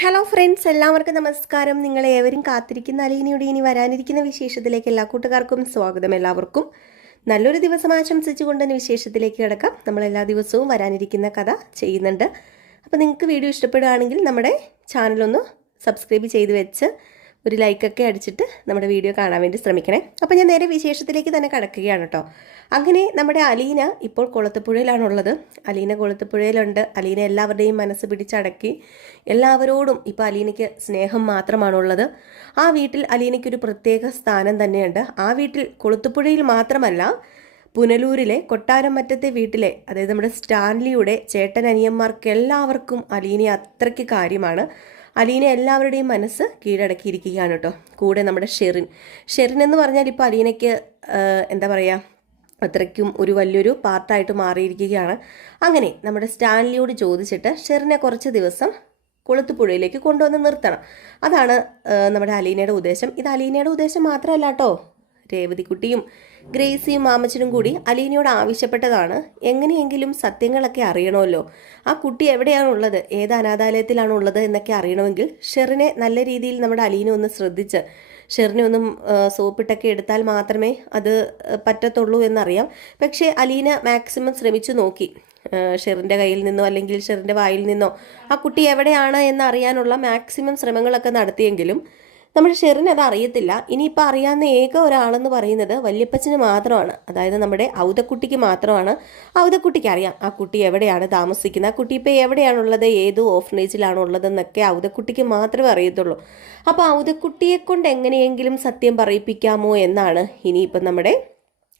Hello friends, എല്ലാവർക്കും നമസ്കാരം. നിങ്ങളേവരും കാത്തിരിക്കുന്ന അലീനയുടെ ഇനി വരാനിരിക്കുന്ന വിശേഷത്തിലേക്ക് എല്ലാ കൂട്ടുകാർക്കും സ്വാഗതം. എല്ലാവർക്കും നല്ലൊരു ദിവസം ആശംസിച്ചുകൊണ്ട് തന്നെ വിശേഷത്തിലേക്ക് കിടക്കാം. നമ്മൾ എല്ലാ ദിവസവും വരാനിരിക്കുന്ന കഥ ചെയ്യുന്നുണ്ട്. അപ്പോൾ നിങ്ങൾക്ക് വീഡിയോ ഇഷ്ടപ്പെടുകയാണെങ്കിൽ നമ്മുടെ ചാനലൊന്ന് സബ്സ്ക്രൈബ് ചെയ്ത് വെച്ച് ഒരു ലൈക്കൊക്കെ അടിച്ചിട്ട് നമ്മുടെ വീഡിയോ കാണാൻ വേണ്ടി ശ്രമിക്കണേ. അപ്പോൾ ഞാൻ നേരെ വിശേഷത്തിലേക്ക് തന്നെ കടക്കുകയാണ് കേട്ടോ. അങ്ങനെ നമ്മുടെ അലീന ഇപ്പോൾ കുളത്തുപുഴയിലാണുള്ളത്. അലീന കുളത്തുപുഴയിലുണ്ട്. അലീന എല്ലാവരുടെയും മനസ്സ് പിടിച്ചടക്കി എല്ലാവരോടും ഇപ്പോൾ അലീനയ്ക്ക് സ്നേഹം മാത്രമാണുള്ളത്. ആ വീട്ടിൽ അലീനയ്ക്കൊരു പ്രത്യേക സ്ഥാനം തന്നെയുണ്ട്. ആ വീട്ടിൽ കുളത്തുപുഴയിൽ മാത്രമല്ല, പുനലൂരിലെ കൊട്ടാരമറ്റത്തെ വീട്ടിലെ, അതായത് നമ്മുടെ സ്റ്റാൻലിയുടെ ചേട്ടനനിയന്മാർക്ക് എല്ലാവർക്കും അലീന അത്രയ്ക്ക് കാര്യമാണ്. അലീന എല്ലാവരുടെയും മനസ്സ് കീഴടക്കിയിരിക്കുകയാണ് കേട്ടോ. കൂടെ നമ്മുടെ ഷെറിൻ എന്ന് പറഞ്ഞാൽ ഇപ്പോൾ അലീനയ്ക്ക് എന്താ പറയുക, അത്രയ്ക്കും ഒരു വലിയൊരു പാർട്ടായിട്ട് മാറിയിരിക്കുകയാണ്. അങ്ങനെ നമ്മുടെ സ്റ്റാൻലിയോട് ചോദിച്ചിട്ട് ഷെറിനെ കുറച്ച് ദിവസം കുളത്തുപുഴയിലേക്ക് കൊണ്ടുവന്ന് നിർത്തണം. അതാണ് നമ്മുടെ അലീനയുടെ ഉദ്ദേശം. ഇത് അലീനയുടെ ഉദ്ദേശം മാത്രമല്ല കേട്ടോ. രേവതിക്കുട്ടിയും ഗ്രേസിയും മാമച്ചനും കൂടി അലീനയോട് ആവശ്യപ്പെട്ടതാണ്. എങ്ങനെയെങ്കിലും സത്യങ്ങളൊക്കെ അറിയണമല്ലോ. ആ കുട്ടി എവിടെയാണുള്ളത്, ഏത് അനാഥാലയത്തിലാണുള്ളത് എന്നൊക്കെ അറിയണമെങ്കിൽ ഷെറിനെ നല്ല രീതിയിൽ നമ്മുടെ അലീന ഒന്ന് ശ്രദ്ധിച്ച് ഷെറിനെ ഒന്നും സോപ്പിട്ടൊക്കെ എടുത്താൽ മാത്രമേ അത് പറ്റത്തുള്ളൂ എന്നറിയാം. പക്ഷേ അലീന മാക്സിമം ശ്രമിച്ചു നോക്കി. ഷെറിൻ്റെ കയ്യിൽ നിന്നോ അല്ലെങ്കിൽ ഷെറിൻ്റെ വായിൽ നിന്നോ ആ കുട്ടി എവിടെയാണ് എന്നറിയാനുള്ള മാക്സിമം ശ്രമങ്ങളൊക്കെ നടത്തിയെങ്കിലും നമ്മുടെ ഷെറിന് അത് അറിയത്തില്ല. ഇനിയിപ്പോൾ അറിയാവുന്ന ഏക ഒരാളെന്ന് പറയുന്നത് വല്യപ്പച്ചന് മാത്രമാണ്. അതായത് നമ്മുടെ ഔതക്കുട്ടിക്ക് മാത്രമാണ്. ഔതക്കുട്ടിക്ക് അറിയാം ആ കുട്ടി എവിടെയാണ് താമസിക്കുന്നത്, ആ കുട്ടി ഇപ്പോൾ എവിടെയാണുള്ളത്, ഏത് ഓഫനേജിലാണുള്ളതെന്നൊക്കെ ഔതക്കുട്ടിക്ക് മാത്രമേ അറിയത്തുള്ളൂ. അപ്പോൾ ഔതക്കുട്ടിയെ കൊണ്ട് എങ്ങനെയെങ്കിലും സത്യം പറയിപ്പിക്കാമോ എന്നാണ് ഇനിയിപ്പം നമ്മുടെ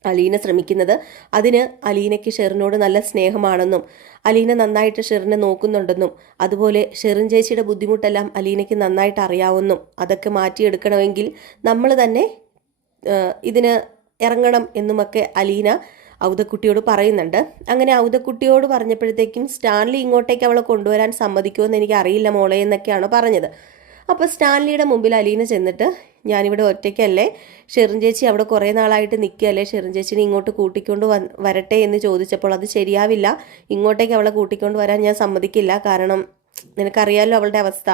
അലീന ശ്രമിക്കുന്നത്. അതിന് അലീനയ്ക്ക് ഷെറിനോട് നല്ല സ്നേഹമാണെന്നും അലീന നന്നായിട്ട് ഷെറിനെ നോക്കുന്നുണ്ടെന്നും അതുപോലെ ഷെറിൻ ചേച്ചിയുടെ ബുദ്ധിമുട്ടെല്ലാം അലീനയ്ക്ക് നന്നായിട്ട് അറിയാവുന്നും അതൊക്കെ മാറ്റിയെടുക്കണമെങ്കിൽ നമ്മൾ തന്നെ ഇതിന് ഇറങ്ങണം എന്നുമൊക്കെ അലീന ഔതക്കുട്ടിയോട് പറയുന്നുണ്ട്. അങ്ങനെ ഔതക്കുട്ടിയോട് പറഞ്ഞപ്പോഴത്തേക്കും സ്റ്റാൻലി ഇങ്ങോട്ടേക്ക് അവളെ കൊണ്ടുവരാൻ സമ്മതിക്കുമെന്ന് എനിക്ക് അറിയില്ല മോളെ എന്നൊക്കെയാണ് പറഞ്ഞത്. അപ്പോൾ സ്റ്റാൻലിയുടെ മുമ്പിൽ അലീന ചെന്നിട്ട്, ഞാനിവിടെ ഒറ്റയ്ക്കല്ലേ, ഷെറിൻ ചേച്ചി അവിടെ കുറേ നാളായിട്ട് നിൽക്കുകയല്ലേ, ഷെറിൻ ചേച്ചിനെ ഇങ്ങോട്ട് കൂട്ടിക്കൊണ്ട് വരട്ടെ എന്ന് ചോദിച്ചപ്പോൾ അത് ശരിയാവില്ല, ഇങ്ങോട്ടേക്ക് അവളെ കൂട്ടിക്കൊണ്ട് വരാൻ ഞാൻ സമ്മതിക്കില്ല, കാരണം നിനക്കറിയാമല്ലോ അവളുടെ അവസ്ഥ.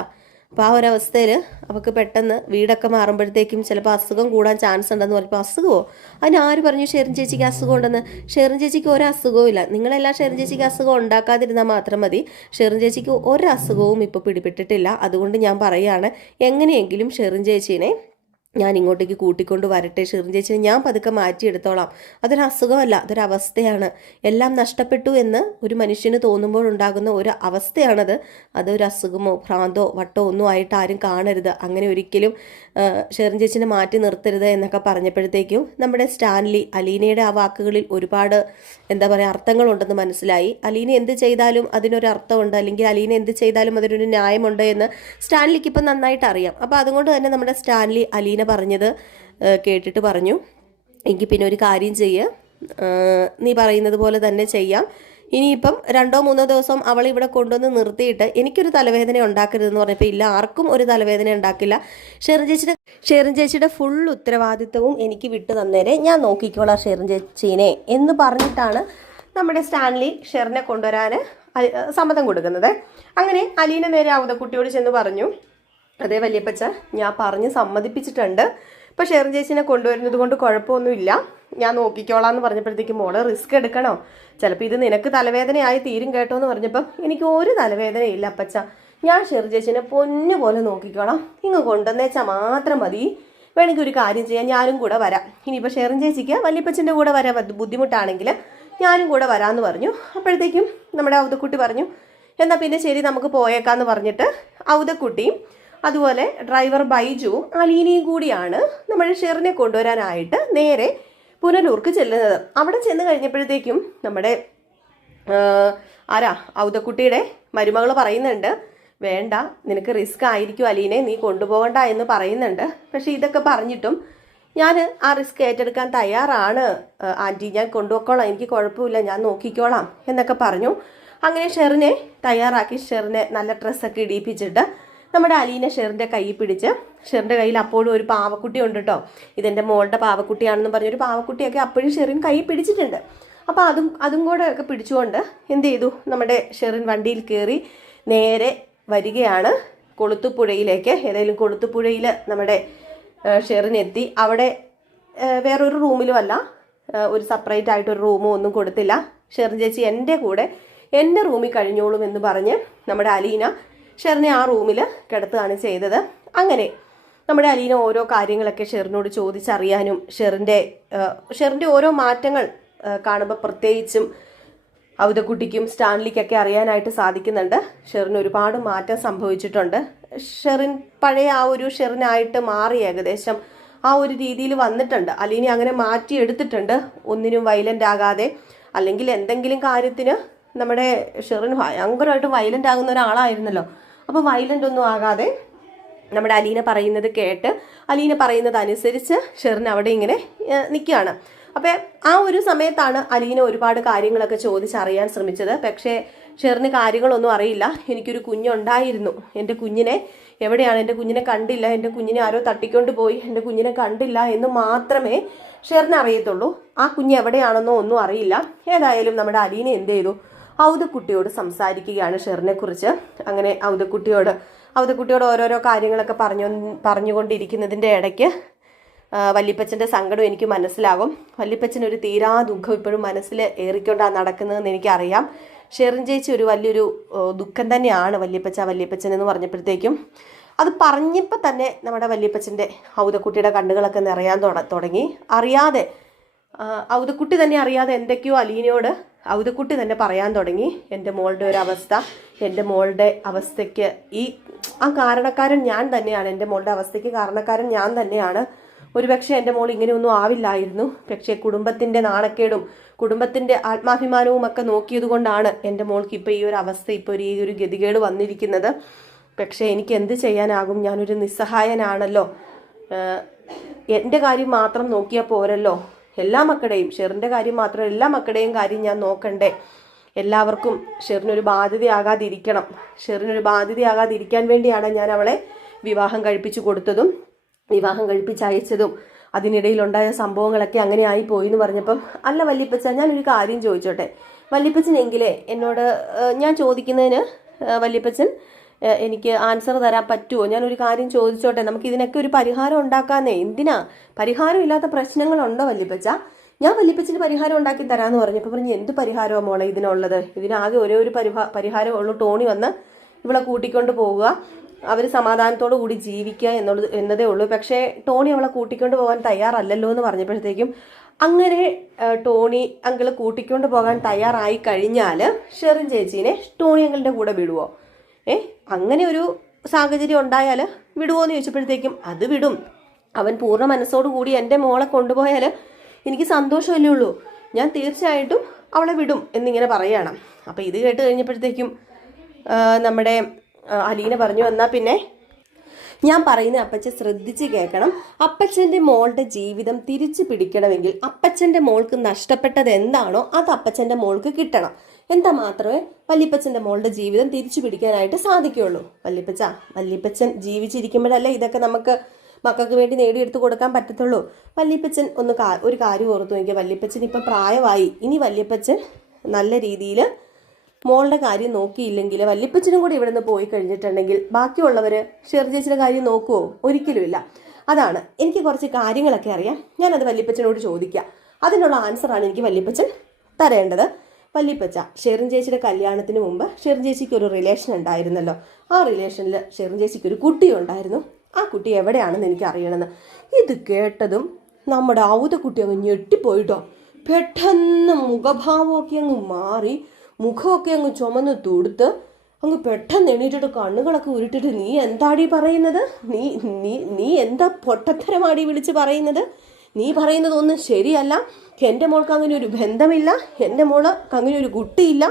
അപ്പോൾ ആ ഒരവസ്ഥയിൽ അവൾക്ക് പെട്ടെന്ന് വീടൊക്കെ മാറുമ്പോഴത്തേക്കും ചിലപ്പോൾ അസുഖം കൂടാൻ ചാൻസ് ഉണ്ടെന്ന് പറഞ്ഞപ്പോൾ അസുഖമോ, അതിന് ആര് പറഞ്ഞു ഷെറിൻ ചേച്ചിക്ക് അസുഖം ഉണ്ടെന്ന്? ഷെറിൻ ചേച്ചിക്ക് ഒരു അസുഖവും ഇല്ല. നിങ്ങളെല്ലാം ഷെറിൻ ചേച്ചിക്ക് അസുഖം ഉണ്ടാക്കാതിരുന്നാൽ മാത്രം മതി. ഷെറിൻ ചേച്ചിക്ക് ഒരു അസുഖവും ഇപ്പോൾ പിടിപെട്ടിട്ടില്ല. അതുകൊണ്ട് ഞാൻ പറയുകയാണ്, എങ്ങനെയെങ്കിലും ഷെറിൻ ചേച്ചീനെ ഞാൻ ഇങ്ങോട്ടേക്ക് കൂട്ടിക്കൊണ്ട് വരട്ടെ, ഷെറിൻ ചേച്ചിനെ ഞാൻ പതുക്കെ മാറ്റിയെടുത്തോളാം. അതൊരു അസുഖമല്ല, അതൊരവസ്ഥയാണ്. എല്ലാം നഷ്ടപ്പെട്ടു എന്ന് ഒരു മനുഷ്യന് തോന്നുമ്പോഴുണ്ടാകുന്ന ഒരു അവസ്ഥയാണത്. അതൊരു അസുഖമോ ഭ്രാന്തോ വട്ടോ ഒന്നും ആയിട്ട് ആരും കാണരുത്. അങ്ങനെ ഒരിക്കലും ഷെറിൻ ചേച്ചിനെ മാറ്റി നിർത്തരുത് എന്നൊക്കെ പറഞ്ഞപ്പോഴത്തേക്കും നമ്മുടെ സ്റ്റാൻലി അലീനയുടെ ആ വാക്കുകളിൽ ഒരുപാട് എന്താ പറയുക അർത്ഥങ്ങളുണ്ടെന്ന് മനസ്സിലായി. അലീന എന്ത് ചെയ്താലും അതിനൊരു അർത്ഥമുണ്ട്, അല്ലെങ്കിൽ അലീന എന്ത് ചെയ്താലും അതിനൊരു ന്യായമുണ്ട് എന്ന് സ്റ്റാൻലിക്ക് ഇപ്പം നന്നായിട്ട് അറിയാം. അപ്പോൾ അതുകൊണ്ട് തന്നെ നമ്മുടെ സ്റ്റാൻലി അലീന പറഞ്ഞത് കേട്ടിട്ട് പറഞ്ഞു, എങ്കിൽ പിന്നെ ഒരു കാര്യം ചെയ്യ്, നീ പറയുന്നത് പോലെ തന്നെ ചെയ്യാം. ഇനിയിപ്പം 2-3 ദിവസം അവൾ ഇവിടെ കൊണ്ടുവന്ന് നിർത്തിയിട്ട് എനിക്കൊരു തലവേദന ഉണ്ടാക്കരുതെന്ന് പറഞ്ഞപ്പോൾ ഇല്ല, ആർക്കും ഒരു തലവേദന ഉണ്ടാക്കില്ല. ഷെറിൻ ചേച്ചിയുടെ ഫുൾ ഉത്തരവാദിത്വവും എനിക്ക് വിട്ടു തന്നേരെ, ഞാൻ നോക്കിക്കോളാം ഷെറിൻ ചേച്ചീനെ എന്ന് പറഞ്ഞിട്ടാണ് നമ്മുടെ സ്റ്റാൻലി ഷെറിനെ കൊണ്ടുവരാൻ സമ്മതം കൊടുക്കുന്നത്. അങ്ങനെ അലീന നേരെ ഔതക്കുട്ടിയോട് ചെന്ന് പറഞ്ഞു, അതേ വല്യപ്പച്ച, ഞാൻ പറഞ്ഞ് സമ്മതിപ്പിച്ചിട്ടുണ്ട്. ഇപ്പോൾ ഷെറിൻ ചേച്ചിനെ കൊണ്ടുവരുന്നത് കൊണ്ട് കുഴപ്പമൊന്നുമില്ല, ഞാൻ നോക്കിക്കോളാം എന്ന് പറഞ്ഞപ്പോഴത്തേക്കും മോളെ റിസ്ക് എടുക്കണോ, ചിലപ്പോൾ ഇത് നിനക്ക് തലവേദനയായി തീരും കേട്ടോ എന്ന് പറഞ്ഞപ്പം എനിക്ക് ഒരു തലവേദനയില്ല അപ്പച്ച, ഞാൻ ഷെറിൻ ചേച്ചിനെ പൊന്നു പോലെ നോക്കിക്കോളാം, ഇങ്ങ് കൊണ്ടുവന്നേച്ചാൽ മാത്രം മതി. വേണമെങ്കിൽ ഒരു കാര്യം ചെയ്യാം, ഞാനും കൂടെ വരാം. ഇനിയിപ്പോൾ ഷെറിൻ ചേച്ചിക്ക് വല്യപ്പച്ചൻ്റെ കൂടെ വരാൻ ബുദ്ധിമുട്ടാണെങ്കിൽ ഞാനും കൂടെ വരാമെന്ന് പറഞ്ഞു. അപ്പോഴത്തേക്കും നമ്മുടെ ഔതക്കുട്ടി പറഞ്ഞു, എന്നാൽ പിന്നെ ശരി നമുക്ക് പോയേക്കാന്ന് പറഞ്ഞിട്ട് ഔതക്കുട്ടിയും അതുപോലെ ഡ്രൈവർ ബൈജുവും അലീനയും കൂടിയാണ് നമ്മൾ ഷെറിനെ കൊണ്ടുവരാനായിട്ട് നേരെ പുനലൂർക്ക് ചെല്ലുന്നത്. അവിടെ ചെന്ന് കഴിഞ്ഞപ്പോഴത്തേക്കും നമ്മുടെ ഔതക്കുട്ടിയുടെ മരുമകൾ പറയുന്നുണ്ട്, വേണ്ട, നിനക്ക് റിസ്ക് ആയിരിക്കും അലീനെ, നീ കൊണ്ടുപോകണ്ട എന്ന് പറയുന്നുണ്ട്. പക്ഷെ ഇതൊക്കെ പറഞ്ഞിട്ടും ഞാൻ ആ റിസ്ക് ഏറ്റെടുക്കാൻ തയ്യാറാണ് ആൻറ്റി, ഞാൻ കൊണ്ടുപോയിക്കോളാം, എനിക്ക് കുഴപ്പമില്ല, ഞാൻ നോക്കിക്കോളാം എന്നൊക്കെ പറഞ്ഞു. അങ്ങനെ ഷെറിനെ തയ്യാറാക്കി ഷെറിനെ നല്ല ഡ്രസ്സൊക്കെ ഇടിയിപ്പിച്ചിട്ട് നമ്മുടെ അലീന ഷെറിൻ്റെ കൈ പിടിച്ച്, ഷെറിൻ്റെ കയ്യിൽ അപ്പോഴും ഒരു പാവക്കുട്ടി ഉണ്ട് കേട്ടോ, ഇതെൻ്റെ മോളുടെ പാവക്കുട്ടിയാണെന്ന് പറഞ്ഞൊരു പാവക്കുട്ടിയൊക്കെ അപ്പോഴും ഷെറിൻ കൈ പിടിച്ചിട്ടുണ്ട്. അപ്പോൾ അതും കൂടെ ഒക്കെ പിടിച്ചുകൊണ്ട് എന്ത് ചെയ്തു, നമ്മുടെ ഷെറിൻ വണ്ടിയിൽ കയറി നേരെ വരികയാണ് കൊളുത്തുപുഴയിലേക്ക്, ഏതെങ്കിലും കൊളുത്തുപുഴയിൽ നമ്മുടെ ഷെറിനെത്തി. അവിടെ വേറൊരു റൂമിലും അല്ല, ഒരു സെപ്പറേറ്റ് ആയിട്ടൊരു റൂമോ ഒന്നും കൊടുത്തില്ല. ഷെറിൻ ചേച്ചി എൻ്റെ കൂടെ എൻ്റെ റൂമിൽ കഴിഞ്ഞോളും എന്ന് പറഞ്ഞ് നമ്മുടെ അലീന ഷെറിനെ ആ റൂമിൽ കിടത്തുകയാണ് ചെയ്തത്. അങ്ങനെ നമ്മുടെ അലീന ഓരോ കാര്യങ്ങളൊക്കെ ഷെറിനോട് ചോദിച്ചറിയാനും ഷെറിൻ്റെ ഓരോ മാറ്റങ്ങൾ കാണുമ്പോൾ പ്രത്യേകിച്ചും ഔദക്കുട്ടിക്കും സ്റ്റാൻലിക്കൊക്കെ അറിയാനായിട്ട് സാധിക്കുന്നുണ്ട്. ഷെറിന് ഒരുപാട് മാറ്റം സംഭവിച്ചിട്ടുണ്ട്. ഷെറിൻ പഴയ ആ ഒരു ഷെറിനായിട്ട് മാറി, ഏകദേശം ആ ഒരു രീതിയിൽ വന്നിട്ടുണ്ട്. അലീന അങ്ങനെ മാറ്റിയെടുത്തിട്ടുണ്ട്, ഒന്നിനും വയലൻ്റ് ആകാതെ. അല്ലെങ്കിൽ എന്തെങ്കിലും കാര്യത്തിന് നമ്മുടെ ഷെറിൻ ഭയങ്കരമായിട്ട് വയലൻ്റ് ആകുന്ന ഒരാളായിരുന്നല്ലോ. അപ്പോൾ വയലൻ്റ് ഒന്നും ആകാതെ നമ്മുടെ അലീന പറയുന്നത് കേട്ട്, അലീന പറയുന്നത് അനുസരിച്ച് ഷെറിൻ അവിടെ ഇങ്ങനെ നിൽക്കുകയാണ്. അപ്പം ആ ഒരു സമയത്താണ് അലീന ഒരുപാട് കാര്യങ്ങളൊക്കെ ചോദിച്ചറിയാൻ ശ്രമിച്ചത്. പക്ഷേ ഷെറിന് കാര്യങ്ങളൊന്നും അറിയില്ല. എനിക്കൊരു കുഞ്ഞുണ്ടായിരുന്നു, എൻ്റെ കുഞ്ഞിനെ എവിടെയാണ്, എൻ്റെ കുഞ്ഞിനെ കണ്ടില്ല, എൻ്റെ കുഞ്ഞിനെ ആരോ തട്ടിക്കൊണ്ട് പോയി, എൻ്റെ കുഞ്ഞിനെ കണ്ടില്ല എന്ന് മാത്രമേ ഷെറിന് അറിയത്തുള്ളൂ. ആ കുഞ്ഞ് എവിടെയാണെന്നോ ഒന്നും അറിയില്ല. ഏതായാലും നമ്മുടെ അലീന എന്ത് ചെയ്തു, ഔദക്കുട്ടിയോട് സംസാരിക്കുകയാണ് ഷെറിനെ കുറിച്ച്. അങ്ങനെ ഔദക്കുട്ടിയോട് ഓരോരോ കാര്യങ്ങളൊക്കെ പറഞ്ഞുകൊണ്ടിരിക്കുന്നതിൻ്റെ ഇടയ്ക്ക് വല്യപ്പച്ചൻ്റെ സങ്കടം എനിക്ക് മനസ്സിലാകും. വല്യപ്പച്ചനൊരു തീരാ ദുഃഖം ഇപ്പോഴും മനസ്സിൽ ഏറിക്കൊണ്ടാണ് നടക്കുന്നതെന്ന് എനിക്കറിയാം. ഷെറിൻ ചേച്ചി ഒരു വലിയൊരു ദുഃഖം തന്നെയാണ് വല്യപ്പച്ചൻ എന്ന് പറഞ്ഞപ്പോഴത്തേക്കും. അത് പറഞ്ഞപ്പോൾ തന്നെ നമ്മുടെ വല്യപ്പച്ചൻ്റെ ഔദക്കുട്ടിയുടെ കണ്ണുകളൊക്കെ നിറയാൻ തുടങ്ങി. അറിയാതെ ഔദക്കുട്ടി തന്നെ അറിയാതെ എന്തൊക്കെയോ അലീനയോട് ഔദക്കുട്ടി തന്നെ പറയാൻ തുടങ്ങി. എൻ്റെ മോളുടെ ഒരു അവസ്ഥ, എൻ്റെ മോളുടെ അവസ്ഥയ്ക്ക് ആ കാരണക്കാരൻ ഞാൻ തന്നെയാണ്, എൻ്റെ മോളുടെ അവസ്ഥയ്ക്ക് കാരണക്കാരൻ ഞാൻ തന്നെയാണ്. ഒരുപക്ഷെ എൻ്റെ മോൾ ഇങ്ങനെയൊന്നും ആവില്ലായിരുന്നു. പക്ഷേ കുടുംബത്തിൻ്റെ നാണക്കേടും കുടുംബത്തിൻ്റെ ആത്മാഭിമാനവും ഒക്കെ നോക്കിയത് കൊണ്ടാണ് എൻ്റെ മോൾക്ക് ഇപ്പോൾ ഈ ഒരു അവസ്ഥ, ഇപ്പോൾ ഈ ഒരു ഗതികേട് വന്നിരിക്കുന്നത്. പക്ഷേ എനിക്ക് എന്ത് ചെയ്യാനാകും, ഞാനൊരു നിസ്സഹായനാണല്ലോ. എൻ്റെ കാര്യം മാത്രം നോക്കിയാൽ പോരല്ലോ, എല്ലാ മക്കളുടെയും, ഷെറിൻ്റെ കാര്യം മാത്രം എല്ലാ മക്കളുടെയും കാര്യം ഞാൻ നോക്കണ്ടേ. എല്ലാവർക്കും ഷെറിനൊരു ബാധ്യതയാകാതിരിക്കണം. ഷെറിനൊരു ബാധ്യതയാകാതിരിക്കാൻ വേണ്ടിയാണ് ഞാൻ അവളെ വിവാഹം കഴിപ്പിച്ചു കൊടുത്തതും വിവാഹം കഴിപ്പിച്ചയച്ചതും. അതിനിടയിലുണ്ടായ സംഭവങ്ങളൊക്കെ അങ്ങനെ ആയിപ്പോയി എന്ന് പറഞ്ഞപ്പം, അല്ല വല്യപ്പച്ച, ഞാനൊരു കാര്യം ചോദിച്ചോട്ടെ. വല്യപ്പച്ചനെങ്കിലേ എന്നോട് ഞാൻ ചോദിക്കുന്നതിന് വല്യപ്പച്ചൻ എനിക്ക് ആൻസർ തരാൻ പറ്റുമോ? ഞാനൊരു കാര്യം ചോദിച്ചോട്ടെ, നമുക്ക് ഇതിനൊക്കെ ഒരു പരിഹാരം ഉണ്ടാക്കാന്നേ. എന്തിനാ, പരിഹാരമില്ലാത്ത പ്രശ്നങ്ങളുണ്ടോ വല്യപ്പച്ച? ഞാൻ വല്യപ്പച്ചന് പരിഹാരം ഉണ്ടാക്കി തരാമെന്ന് പറഞ്ഞപ്പോൾ പറഞ്ഞു, എന്ത് പരിഹാരമാണ് മോളെ ഇതിനുള്ളത്? ഇതിനാകെ ഒരേ ഒരു പരിഹാരമുള്ളൂ, ടോണി വന്ന് ഇവളെ കൂട്ടിക്കൊണ്ട് പോവുക, അവർ സമാധാനത്തോടു കൂടി ജീവിക്കുക എന്നതേ ഉള്ളൂ. പക്ഷേ ടോണി അവളെ കൂട്ടിക്കൊണ്ട് പോകാൻ തയ്യാറല്ലല്ലോ എന്ന് പറഞ്ഞപ്പോഴത്തേക്കും, അങ്ങനെ ടോണി അങ്കിൾ കൂട്ടിക്കൊണ്ട് പോകാൻ തയ്യാറായി കഴിഞ്ഞാൽ ഷെറിൻ ചേച്ചീനെ ടോണി അങ്കിളിൻ്റെ കൂടെ വിടുവോ? അങ്ങനെ ഒരു സാഹചര്യം ഉണ്ടായാൽ വിടുവോ എന്ന് ചോദിച്ചപ്പോഴത്തേക്കും, അത് വിടും, അവൻ പൂർണ്ണ മനസ്സോടു കൂടി എൻ്റെ മോളെ കൊണ്ടുപോയാൽ എനിക്ക് സന്തോഷമല്ലേ ഉള്ളൂ, ഞാൻ തീർച്ചയായിട്ടും അവളെ വിടും എന്നിങ്ങനെ പറയുകയാണ്. അപ്പോൾ ഇത് കേട്ട് കഴിഞ്ഞപ്പോഴത്തേക്കും നമ്മുടെ അലീന പറഞ്ഞു, എന്നാൽ പിന്നെ ഞാൻ പറയുന്ന അപ്പച്ചൻ ശ്രദ്ധിച്ച് കേൾക്കണം. അപ്പച്ചൻ്റെ മോളുടെ ജീവിതം തിരിച്ചു പിടിക്കണമെങ്കിൽ അപ്പച്ചൻ്റെ മോൾക്ക് നഷ്ടപ്പെട്ടത് എന്താണോ അത് അപ്പച്ചൻ്റെ മോൾക്ക് കിട്ടണം. എന്താ മാത്രമേ വല്യപ്പച്ചൻ്റെ മോളുടെ ജീവിതം തിരിച്ചു പിടിക്കാനായിട്ട് സാധിക്കുകയുള്ളൂ. വല്യപ്പച്ചൻ ജീവിച്ചിരിക്കുമ്പോഴല്ലേ ഇതൊക്കെ നമുക്ക് മക്കൾക്ക് വേണ്ടി നേടിയെടുത്ത് കൊടുക്കാൻ പറ്റത്തുള്ളൂ. വല്യപ്പച്ചൻ ഒരു കാര്യം ഓർത്തു നോക്കിയാൽ, വല്യപ്പച്ചൻ ഇപ്പം പ്രായമായി. ഇനി വല്യപ്പച്ചൻ നല്ല രീതിയിൽ മോളുടെ കാര്യം നോക്കിയില്ലെങ്കിൽ, വല്യപ്പച്ചനും കൂടി ഇവിടെ നിന്ന് പോയി കഴിഞ്ഞിട്ടുണ്ടെങ്കിൽ ബാക്കിയുള്ളവർ ഷെറിൻ ചേച്ചിയുടെ കാര്യം നോക്കുമോ? ഒരിക്കലുമില്ല. അതാണ്, എനിക്ക് കുറച്ച് കാര്യങ്ങളൊക്കെ അറിയാം, ഞാനത് വല്യപ്പച്ചനോട് ചോദിക്കാം, അതിനുള്ള ആൻസറാണ് എനിക്ക് വല്യപ്പച്ചൻ തരേണ്ടത്. വല്യപ്പച്ച, ഷെറിൻ ചേച്ചിയുടെ കല്യാണത്തിന് മുമ്പ് ഷെറിൻ ചേച്ചിക്ക് ഒരു റിലേഷൻ ഉണ്ടായിരുന്നല്ലോ, ആ റിലേഷനിൽ ഷെറിൻ ചേച്ചിക്ക് ഒരു കുട്ടി ഉണ്ടായിരുന്നു. ആ കുട്ടി എവിടെയാണെന്ന് എനിക്ക് അറിയണമെന്ന്. ഇത് കേട്ടതും നമ്മുടെ ഔദക്കുട്ടി അങ്ങ് ഞെട്ടിപ്പോയിട്ടോ. പെട്ടെന്ന് മുഖഭാവമൊക്കെ അങ്ങ് മാറി, മുഖമൊക്കെ അങ്ങ് ചുമന്ന് തൊടുത്ത് അങ്ങ് പെട്ടെന്ന് എണീറ്റിട്ട് കണ്ണുകളൊക്കെ ഉരുട്ടിട്ട്, നീ എന്താടി പറയുന്നത്? നീ എന്താ പൊട്ടത്തരമാടി വിളിച്ച് പറയുന്നത്? നീ പറയുന്നത് ഒന്നും ശരിയല്ല, എൻ്റെ മോൾക്ക് അങ്ങനെ ഒരു ബന്ധമില്ല, എൻ്റെ മോൾക്ക് അങ്ങനെ ഒരു കുട്ടിയില്ല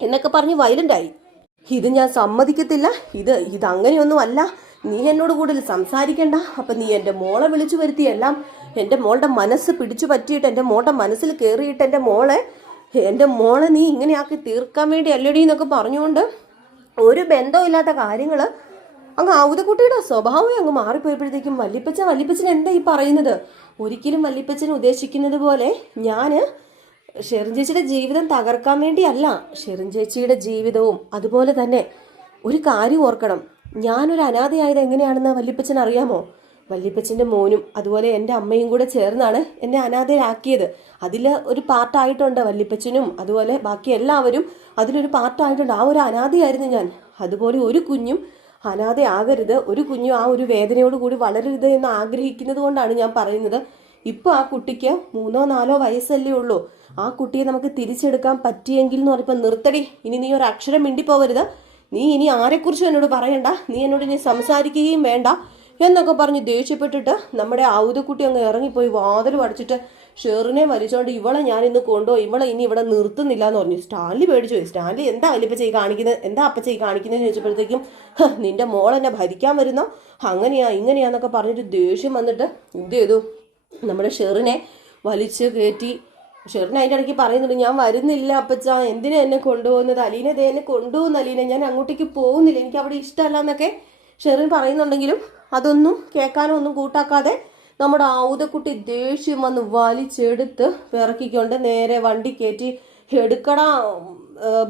എന്നൊക്കെ പറഞ്ഞ് വയലൻ്റായി. ഇത് ഞാൻ സമ്മതിക്കത്തില്ല, ഇതങ്ങനെയൊന്നും അല്ല, നീ എന്നോട് കൂടുതൽ സംസാരിക്കണ്ട. അപ്പം നീ എൻ്റെ മോളെ വിളിച്ചു വരുത്തിയെല്ലാം എൻ്റെ മോളുടെ മനസ്സ് പിടിച്ചു പറ്റിയിട്ട്, എൻ്റെ മോളുടെ മനസ്സിൽ കയറിയിട്ട് എൻ്റെ മോളെ നീ ഇങ്ങനെയാക്കി തീർക്കാൻ വേണ്ടി അല്ലടി എന്നൊക്കെ പറഞ്ഞുകൊണ്ട് ഒരു ബന്ധമില്ലാത്ത കാര്യങ്ങൾ അങ്ങ് ഔദക്കുട്ടിയുടെ സ്വഭാവം അങ്ങ് മാറിപ്പോയപ്പോഴത്തേക്കും വല്യപ്പച്ചൻ എന്താ ഈ പറയുന്നത്? ഒരിക്കലും വല്യപ്പച്ചൻ ഉദ്ദേശിക്കുന്നത് പോലെ ഞാൻ ഷെറിൻ ചേച്ചിയുടെ ജീവിതം തകർക്കാൻ വേണ്ടിയല്ല. ഷെറിൻ ചേച്ചിയുടെ ജീവിതവും അതുപോലെ തന്നെ ഒരു കാര്യം ഓർക്കണം, ഞാനൊരു അനാഥയായത് എങ്ങനെയാണെന്ന് വല്യപ്പച്ചൻ അറിയാമോ? വല്യപ്പച്ചൻ്റെ മോനും അതുപോലെ എൻ്റെ അമ്മയും കൂടെ ചേർന്നാണ് എന്നെ അനാഥയാക്കിയത്. അതിൽ ഒരു പാർട്ടായിട്ടുണ്ട് വല്യപ്പച്ചനും അതുപോലെ ബാക്കി എല്ലാവരും അതിലൊരു പാർട്ടായിട്ടുണ്ട്. ആ ഒരു അനാഥയായിരുന്നു ഞാൻ. അതുപോലെ ഒരു കുഞ്ഞും അനാഥയാകരുത്, ഒരു കുഞ്ഞും ആ ഒരു വേദനയോട് കൂടി വളരരുത് എന്ന് ആഗ്രഹിക്കുന്നത് കൊണ്ടാണ് ഞാൻ പറയുന്നത്. ഇപ്പോൾ ആ കുട്ടിക്ക് 3-4 വയസ്സല്ലേ ഉള്ളൂ. ആ കുട്ടിയെ നമുക്ക് തിരിച്ചെടുക്കാൻ പറ്റിയെങ്കിൽ എന്ന് പറഞ്ഞപ്പോൾ നിർത്തടി, ഇനി നീ ഒരു അക്ഷരം മിണ്ടിപ്പോവരുത്, നീ ഇനി ആരെക്കുറിച്ചും എന്നോട് പറയണ്ട, നീ എന്നോട് ഇനി സംസാരിക്കുകയും വേണ്ട എന്നൊക്കെ പറഞ്ഞ് ദേഷ്യപ്പെട്ടിട്ട് നമ്മുടെ ഔദക്കുട്ടി അങ്ങ് ഇറങ്ങിപ്പോയി വാതിൽ അടച്ചിട്ട് ഷെറിനെ വലിച്ചോണ്ട് ഇവളെ ഞാൻ ഇന്ന് കൊണ്ടുപോയി, ഇവളെ ഇനി ഇവിടെ നിർത്തുന്നില്ല എന്ന് പറഞ്ഞു. സ്റ്റാൻലി പേടിച്ചു പോയി. സ്റ്റാൻലി എന്താ വല്യപ്പച്ച ഈ കാണിക്കുന്നത്, എന്താ അപ്പച്ച ഈ കാണിക്കുന്നതെന്ന് ചോദിച്ചപ്പോഴത്തേക്കും നിന്റെ മോൾ എന്നെ ഭരിക്കാൻ വരുന്നോ, അങ്ങനെയാ ഇങ്ങനെയാന്നൊക്കെ പറഞ്ഞിട്ട് ദേഷ്യം വന്നിട്ട് എന്ത് ചെയ്തു, നമ്മുടെ ഷെറിനെ വലിച്ച് കയറ്റി. ഷെറിന് അതിൻ്റെ ഇടയ്ക്ക് പറയുന്നുണ്ട്, ഞാൻ വരുന്നില്ല അപ്പച്ച, എന്തിനാ എന്നെ കൊണ്ടുപോകുന്നത്, അലീന ദേ എന്നെ കൊണ്ടുപോകുന്ന അലീന, ഞാൻ അങ്ങോട്ടേക്ക് പോകുന്നില്ല, എനിക്ക് അവിടെ ഇഷ്ടമല്ല എന്നൊക്കെ ഷെറിൻ പറയുന്നുണ്ടെങ്കിലും അതൊന്നും കേൾക്കാനോ ഒന്നും കൂട്ടാക്കാതെ നമ്മുടെ ഔദക്കുട്ടി ദേഷ്യം വന്ന് വലിച്ചെടുത്ത് വിറക്കിക്കൊണ്ട് നേരെ വണ്ടി കയറ്റി. എടുക്കടാ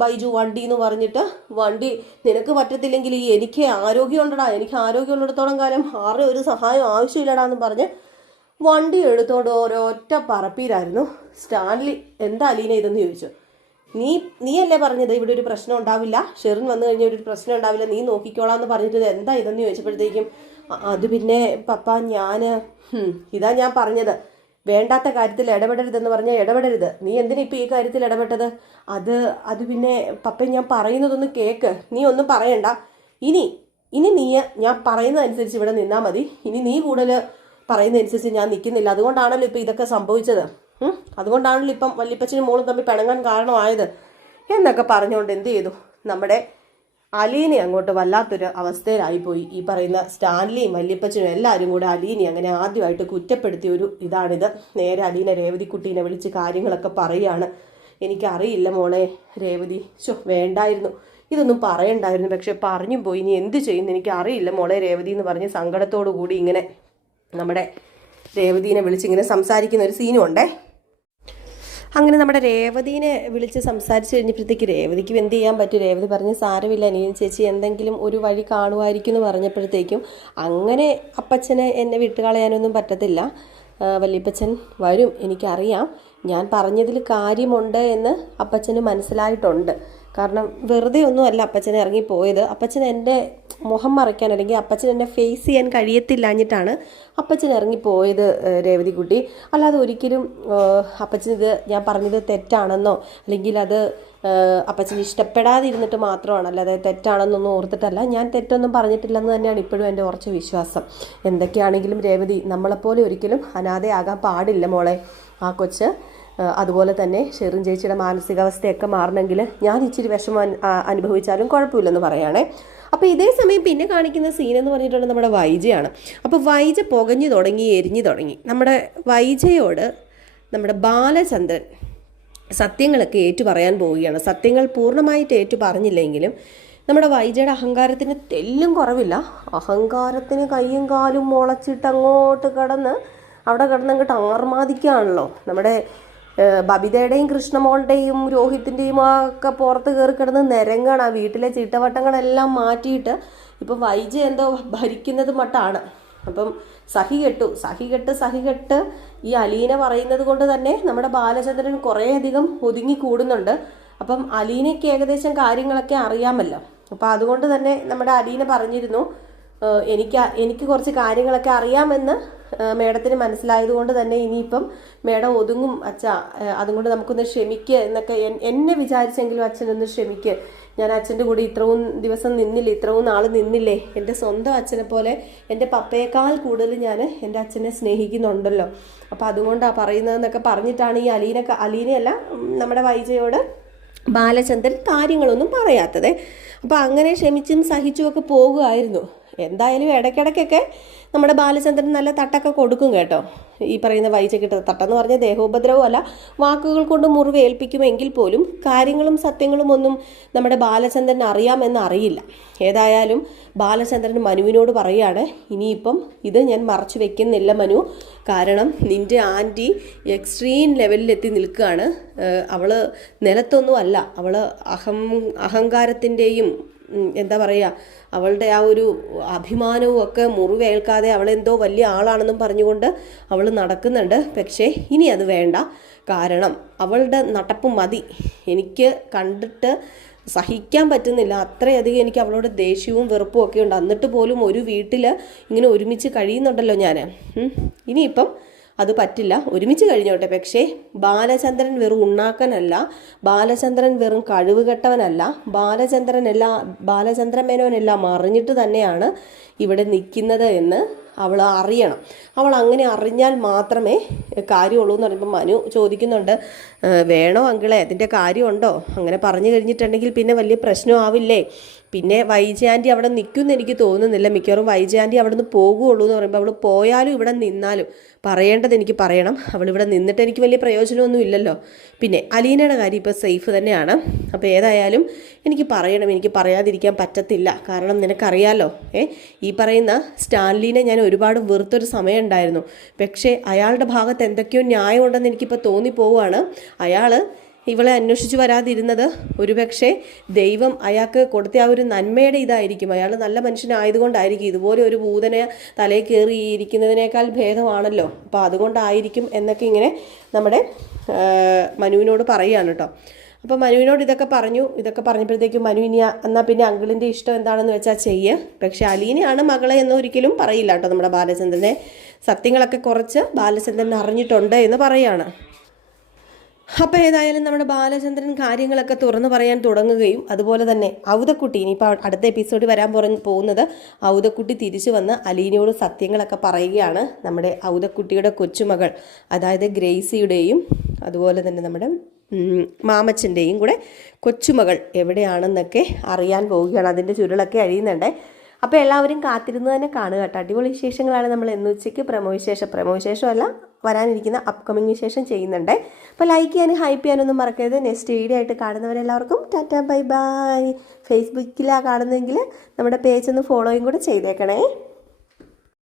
ബൈജു വണ്ടി എന്ന് പറഞ്ഞിട്ട്, വണ്ടി നിനക്ക് പറ്റത്തില്ലെങ്കിൽ എനിക്ക് ആരോഗ്യം ഉണ്ടടാ, എനിക്ക് ആരോഗ്യം ഉള്ളിടത്തോളം കാലം ആരുടെ ഒരു സഹായം ആവശ്യമില്ലടാ എന്ന് പറഞ്ഞ് വണ്ടി എടുത്തോണ്ട് ഒരൊറ്റ പറപ്പിയിലായിരുന്നു. സ്റ്റാൻലി എന്താ അലീന ഇതെന്ന് ചോദിച്ചു. നീയല്ലേ പറഞ്ഞത് ഇവിടെ ഒരു പ്രശ്നം ഉണ്ടാവില്ല, ഷെറിൻ വന്നു കഴിഞ്ഞാൽ ഒരു പ്രശ്നം ഉണ്ടാവില്ല, നീ നോക്കിക്കോളാം എന്ന് പറഞ്ഞിട്ട് എന്താ ഇതെന്ന് ചോദിച്ചപ്പോഴത്തേക്കും അത് പിന്നെ പപ്പ ഇതാ ഞാൻ പറഞ്ഞത്, വേണ്ടാത്ത കാര്യത്തിൽ ഇടപെടരുതെന്ന് പറഞ്ഞാൽ ഇടപെടരുത്, നീ എന്തിനാ ഇപ്പം ഈ കാര്യത്തിൽ ഇടപെട്ടത്, അത് പിന്നെ പപ്പ ഞാൻ പറയുന്നതൊന്ന് കേക്ക്, നീ ഒന്നും പറയണ്ട, ഇനി നീ ഞാൻ പറയുന്നതനുസരിച്ച് ഇവിടെ നിന്നാൽ മതി, ഇനി നീ കൂടുതൽ പറയുന്നതനുസരിച്ച് ഞാൻ നിൽക്കുന്നില്ല, അതുകൊണ്ടാണല്ലോ ഇപ്പം ഇതൊക്കെ സംഭവിച്ചത്, അതുകൊണ്ടാണല്ലോ ഇപ്പം വല്യപ്പച്ചനും മോളും തമ്മിൽ പിണങ്ങാൻ കാരണമായത് എന്നൊക്കെ പറഞ്ഞുകൊണ്ട് എന്ത് ചെയ്തു, നമ്മുടെ അലീനെ അങ്ങോട്ട് വല്ലാത്തൊരു അവസ്ഥയിലായിപ്പോയി. ഈ പറയുന്ന സ്റ്റാൻലിയും വല്യപ്പച്ചനും എല്ലാവരും കൂടെ അലീനെ അങ്ങനെ ആദ്യമായിട്ട് കുറ്റപ്പെടുത്തിയ ഒരു ഇതാണിത്. നേരെ അലീന രേവതിക്കുട്ടീനെ വിളിച്ച് കാര്യങ്ങളൊക്കെ പറയുകയാണ്. എനിക്കറിയില്ല മോളെ രേവതി, വേണ്ടായിരുന്നു, ഇതൊന്നും പറയണ്ടായിരുന്നു, പക്ഷെ പറഞ്ഞും പോയി, ഇനി എന്ത് ചെയ്യുന്നു എനിക്കറിയില്ല മോളെ രേവതി എന്ന് പറഞ്ഞ് സങ്കടത്തോടു കൂടി ഇങ്ങനെ നമ്മുടെ രേവതീനെ വിളിച്ചിങ്ങനെ സംസാരിക്കുന്ന ഒരു സീനും ഉണ്ടേ. അങ്ങനെ നമ്മുടെ രേവതീനെ വിളിച്ച് സംസാരിച്ച് കഴിഞ്ഞപ്പോഴത്തേക്ക് രേവതിക്ക് എന്ത് ചെയ്യാൻ പറ്റും, രേവതി പറഞ്ഞ് സാരമില്ല അനിയൻ ചേച്ചി എന്തെങ്കിലും ഒരു വഴി കാണുമായിരിക്കും എന്ന് പറഞ്ഞപ്പോഴത്തേക്കും അങ്ങനെ അപ്പച്ചനെ എന്നെ വിട്ടുകളയാനൊന്നും പറ്റത്തില്ല, വല്യപ്പച്ചൻ വരും, എനിക്കറിയാം, ഞാൻ പറഞ്ഞതിൽ കാര്യമുണ്ട് എന്ന് അപ്പച്ചന് മനസ്സിലായിട്ടുണ്ട്. കാരണം വെറുതെ ഒന്നുമല്ല അപ്പച്ചൻ ഇറങ്ങിപ്പോയത്, അപ്പച്ചൻ എൻ്റെ മുഖം മറയ്ക്കാൻ അല്ലെങ്കിൽ അപ്പച്ചൻ എന്നെ ഫേസ് ചെയ്യാൻ കഴിയത്തില്ലാഞ്ഞിട്ടാണ് അപ്പച്ചൻ ഇറങ്ങിപ്പോയത് രേവതിക്കുട്ടി. അല്ലാതെ ഒരിക്കലും അപ്പച്ചനിത് ഞാൻ പറഞ്ഞത് തെറ്റാണെന്നോ അല്ലെങ്കിൽ അത് അപ്പച്ചന് ഇഷ്ടപ്പെടാതിരുന്നിട്ട് മാത്രമാണ്, അല്ലാതെ തെറ്റാണെന്നൊന്നും ഓർത്തിട്ടല്ല, ഞാൻ തെറ്റൊന്നും പറഞ്ഞിട്ടില്ലെന്ന് തന്നെയാണ് ഇപ്പോഴും എൻ്റെ ഉറച്ച വിശ്വാസം. എന്തൊക്കെയാണെങ്കിലും രേവതി നമ്മളെപ്പോലെ ഒരിക്കലും അനാഥയാകാൻ പാടില്ല മോളെ. ആ കൊച്ച് അതുപോലെ തന്നെ ഷെറിൻ ചേച്ചിയുടെ മാനസികാവസ്ഥയൊക്കെ മാറണമെങ്കിൽ ഞാൻ ഇച്ചിരി വിഷമം അനുഭവിച്ചാലും കുഴപ്പമില്ലെന്ന് പറയുകയാണേ. അപ്പോൾ ഇതേ സമയം പിന്നെ കാണിക്കുന്ന സീനെന്ന് പറഞ്ഞിട്ടുള്ളത് നമ്മുടെ വൈജയാണ്. അപ്പോൾ വൈജ പുകഞ്ഞു തുടങ്ങി, എരിഞ്ഞു തുടങ്ങി. നമ്മുടെ വൈജയോട് നമ്മുടെ ബാലചന്ദ്രൻ സത്യങ്ങളൊക്കെ ഏറ്റു പറയാൻ പോവുകയാണ്. സത്യങ്ങൾ പൂർണ്ണമായിട്ട് ഏറ്റു പറഞ്ഞില്ലെങ്കിലും നമ്മുടെ വൈജയുടെ അഹങ്കാരത്തിന് തെല്ലും കുറവില്ല. അഹങ്കാരത്തിന് കയ്യും കാലും മുളച്ചിട്ട് അങ്ങോട്ട് അവിടെ കിടന്നങ്ങോട്ട് ആർമാദിക്കുകയാണല്ലോ. നമ്മുടെ ബബിതയുടെയും കൃഷ്ണമോളുടെയും രോഹിത്തിൻ്റെയും ഒക്കെ പുറത്ത് കയറി കിടന്ന് നിരങ്ങാണ്. ആ വീട്ടിലെ ചിട്ടവട്ടങ്ങളെല്ലാം മാറ്റിയിട്ട് ഇപ്പം വൈജ എന്തോ ഭരിക്കുന്നത് മട്ടാണ്. അപ്പം സഹികെട്ട് ഈ അലീന പറയുന്നത് കൊണ്ട് തന്നെ നമ്മുടെ ബാലചന്ദ്രൻ കുറേയധികം ഒതുങ്ങി കൂടുന്നുണ്ട്. അപ്പം അലീനയ്ക്ക് ഏകദേശം കാര്യങ്ങളൊക്കെ അറിയാമല്ലോ. അപ്പം അതുകൊണ്ട് തന്നെ നമ്മുടെ അലീന പറഞ്ഞിരുന്നു, എനിക്ക് കുറച്ച് കാര്യങ്ങളൊക്കെ അറിയാമെന്ന് മേഡത്തിന് മനസ്സിലായതുകൊണ്ട് തന്നെ ഇനിയിപ്പം മേഡം ഒതുങ്ങും അച്ഛാ, അതുകൊണ്ട് നമുക്കൊന്ന് ക്ഷമിക്കുക എന്നൊക്കെ എന്നെ വിചാരിച്ചെങ്കിലും അച്ഛനൊന്ന് ക്ഷമിക്കുക. ഞാൻ അച്ഛൻ്റെ കൂടെ ഇത്രയും ദിവസം നിന്നില്ലേ, ഇത്രയും നാൾ നിന്നില്ലേ, എൻ്റെ സ്വന്തം അച്ഛനെ പോലെ എൻ്റെ പപ്പയേക്കാൾ കൂടുതൽ ഞാൻ എൻ്റെ അച്ഛനെ സ്നേഹിക്കുന്നുണ്ടല്ലോ, അപ്പോൾ അതുകൊണ്ടാണ് പറയുന്നതെന്നൊക്കെ പറഞ്ഞിട്ടാണ് ഈ അലീനയല്ല നമ്മുടെ വൈജയോട് ബാലചന്ദ്രൻ കാര്യങ്ങളൊന്നും പറയാത്തത്. അപ്പോൾ അങ്ങനെ ക്ഷമിച്ചും സഹിച്ചുമൊക്കെ പോകുമായിരുന്നു. എന്തായാലും ഇടയ്ക്കിടയ്ക്കൊക്കെ നമ്മുടെ ബാലചന്ദ്രൻ നല്ല തട്ടൊക്കെ കൊടുക്കും കേട്ടോ. ഈ പറയുന്ന വൈജയ്ക്കിട്ട് തട്ടെന്ന് പറഞ്ഞാൽ ദേഹോപദ്രവമല്ല, വാക്കുകൾ കൊണ്ട് മുറിവ് ഏൽപ്പിക്കുമെങ്കിൽ പോലും കാര്യങ്ങളും സത്യങ്ങളും ഒന്നും നമ്മുടെ ബാലചന്ദ്രൻ അറിയാമെന്ന് അറിയില്ല. ഏതായാലും ബാലചന്ദ്രൻ മനുവിനോട് പറയുകയാണ്, ഇനിയിപ്പം ഇത് ഞാൻ മറച്ചു വെക്കുന്നില്ല മനു, കാരണം നിൻ്റെ ആൻറ്റി എക്സ്ട്രീം ലെവലിലെത്തി നിൽക്കുകയാണ്. അവൾ നിലത്തൊന്നും അല്ല, അവൾ അഹങ്കാരത്തിൻ്റെയും എന്താ പറയുക, അവളുടെ ആ ഒരു അഭിമാനവും ഒക്കെ മുറിവേൽക്കാതെ അവളെന്തോ വലിയ ആളാണെന്നും പറഞ്ഞുകൊണ്ട് അവൾ നടക്കുന്നുണ്ട്. പക്ഷേ ഇനി അത് വേണ്ട. കാരണം അവളുടെ നടപ്പ് മതി. എനിക്ക് കണ്ടിട്ട് സഹിക്കാൻ പറ്റുന്നില്ല. അത്രയധികം എനിക്ക് അവളോട് ദേഷ്യവും വെറുപ്പും ഒക്കെ ഉണ്ട്. എന്നിട്ട് പോലും ഒരു വീട്ടിൽ ഇങ്ങനെ ഒരുമിച്ച് കഴിയുന്നുണ്ടല്ലോ ഞാൻ. ഇനിയിപ്പം അത് പറ്റില്ല. ഒരുമിച്ച് കഴിഞ്ഞോട്ടെ. പക്ഷേ ബാലചന്ദ്രൻ വെറും ഉണ്ണാക്കനല്ല, ബാലചന്ദ്രൻ വെറും കഴിവുകെട്ടവനല്ല, ബാലചന്ദ്രൻ മേനോനെല്ലാം അറിഞ്ഞിട്ട് തന്നെയാണ് ഇവിടെ നിൽക്കുന്നത് എന്ന് അവൾ അറിയണം. അവൾ അങ്ങനെ അറിഞ്ഞാൽ മാത്രമേ കാര്യമുള്ളൂ എന്ന് പറയുമ്പോൾ മനു ചോദിക്കുന്നുണ്ട്, വേണോ അങ്കിളെ, അതിൻ്റെ കാര്യമുണ്ടോ? അങ്ങനെ പറഞ്ഞു കഴിഞ്ഞിട്ടുണ്ടെങ്കിൽ പിന്നെ വലിയ പ്രശ്നമാവില്ലേ? പിന്നെ വൈജയാൻറ്റി അവിടെ നിൽക്കുമെന്ന് എനിക്ക് തോന്നുന്നില്ല. മിക്കവാറും വൈജയാൻറ്റി അവിടെ നിന്ന് പോകുള്ളൂ എന്ന് പറയുമ്പോൾ അവൾ പോയാലും ഇവിടെ നിന്നാലും പറയേണ്ടത് എനിക്ക് പറയണം. അവളിവിടെ നിന്നിട്ട് എനിക്ക് വലിയ പ്രയോജനമൊന്നും ഇല്ലല്ലോ. പിന്നെ അലീനയുടെ കാര്യം ഇപ്പോൾ സേഫ് തന്നെയാണ്. അപ്പോൾ ഏതായാലും എനിക്ക് പറയണം, എനിക്ക് പറയാതിരിക്കാൻ പറ്റത്തില്ല. കാരണം നിനക്കറിയാലോ, ഈ പറയുന്ന സ്റ്റാൻലിനെ ഞാൻ ഒരുപാട് വെറുത്തൊരു സമയം ഉണ്ടായിരുന്നു. പക്ഷേ അയാളുടെ ഭാഗത്ത് എന്തൊക്കെയോ ന്യായമുണ്ടെന്ന് എനിക്കിപ്പോൾ തോന്നിപ്പോവുകയാണ്. അയാൾ ഇവളെ അന്വേഷിച്ച് വരാതിരുന്നത് ഒരുപക്ഷെ ദൈവം അയാൾക്ക് കൊടുത്ത ആ ഒരു നന്മയുടെ ഇതായിരിക്കും. അയാൾ നല്ല മനുഷ്യനായതുകൊണ്ടായിരിക്കും. ഇതുപോലെ ഒരു ഭൂതനെ തലയിൽ കയറിയിരിക്കുന്നതിനേക്കാൾ ഭേദമാണല്ലോ. അപ്പോൾ അതുകൊണ്ടായിരിക്കും എന്നൊക്കെ ഇങ്ങനെ നമ്മുടെ മനുവിനോട് പറയുകയാണ് കേട്ടോ. അപ്പോൾ മനുവിനോട് ഇതൊക്കെ പറഞ്ഞപ്പോഴത്തേക്കും മനു ഇനി എന്നാൽ പിന്നെ അങ്കിളിൻ്റെ ഇഷ്ടം എന്താണെന്ന് വെച്ചാൽ ചെയ്യുക. പക്ഷേ അലീനയാണ് മകളെ എന്ന് ഒരിക്കലും പറയില്ല കേട്ടോ. നമ്മുടെ ബാലചന്ദ്രനെ സത്യങ്ങളൊക്കെ കുറച്ച് ബാലചന്ദ്രൻ അറിഞ്ഞിട്ടുണ്ട് എന്ന് പറയുകയാണ്. അപ്പോൾ ഏതായാലും നമ്മുടെ ബാലചന്ദ്രൻ കാര്യങ്ങളൊക്കെ തുറന്നു പറയാൻ തുടങ്ങുകയും അതുപോലെ തന്നെ ഔതക്കുട്ടി, ഇനിയിപ്പോൾ അടുത്ത എപ്പിസോഡ് വരാൻ പോകുന്നത് ഔതക്കുട്ടി തിരിച്ചു വന്ന് അലീനയോട് സത്യങ്ങളൊക്കെ പറയുകയാണ്. നമ്മുടെ ഔതക്കുട്ടിയുടെ കൊച്ചുമകൾ, അതായത് ഗ്രേസിയുടെയും അതുപോലെ തന്നെ നമ്മുടെ മാമച്ചൻ്റെയും കൂടെ കൊച്ചുമകൾ എവിടെയാണെന്നൊക്കെ അറിയാൻ പോവുകയാണ്. അതിൻ്റെ ചുരുളൊക്കെ അഴിയുന്നുണ്ട്. അപ്പോൾ എല്ലാവരും കാത്തിരുന്ന് തന്നെ കാണുക കേട്ടോ. അടിപൊളി വിശേഷങ്ങളാണ് നമ്മൾ ഇന്ന് ഉച്ചയ്ക്ക് പ്രമോ വിശേഷമല്ല വരാനിരിക്കുന്ന അപ്കമിങ് വിശേഷം ചെയ്യുന്നുണ്ട്. അപ്പോൾ ലൈക്ക് ചെയ്യാനും ഹൈപ്പ് ചെയ്യാനൊന്നും മറക്കരുത്. നെക്സ്റ്റ് വീഡിയോ ആയിട്ട് കാണുന്നവരെല്ലാവർക്കും ടാറ്റാ ബൈ ബൈ. ഫേസ്ബുക്കിലാണ് കാണുന്നതെങ്കിൽ നമ്മുടെ പേജ് ഒന്ന് ഫോളോയും കൂടെ ചെയ്തേക്കണേ.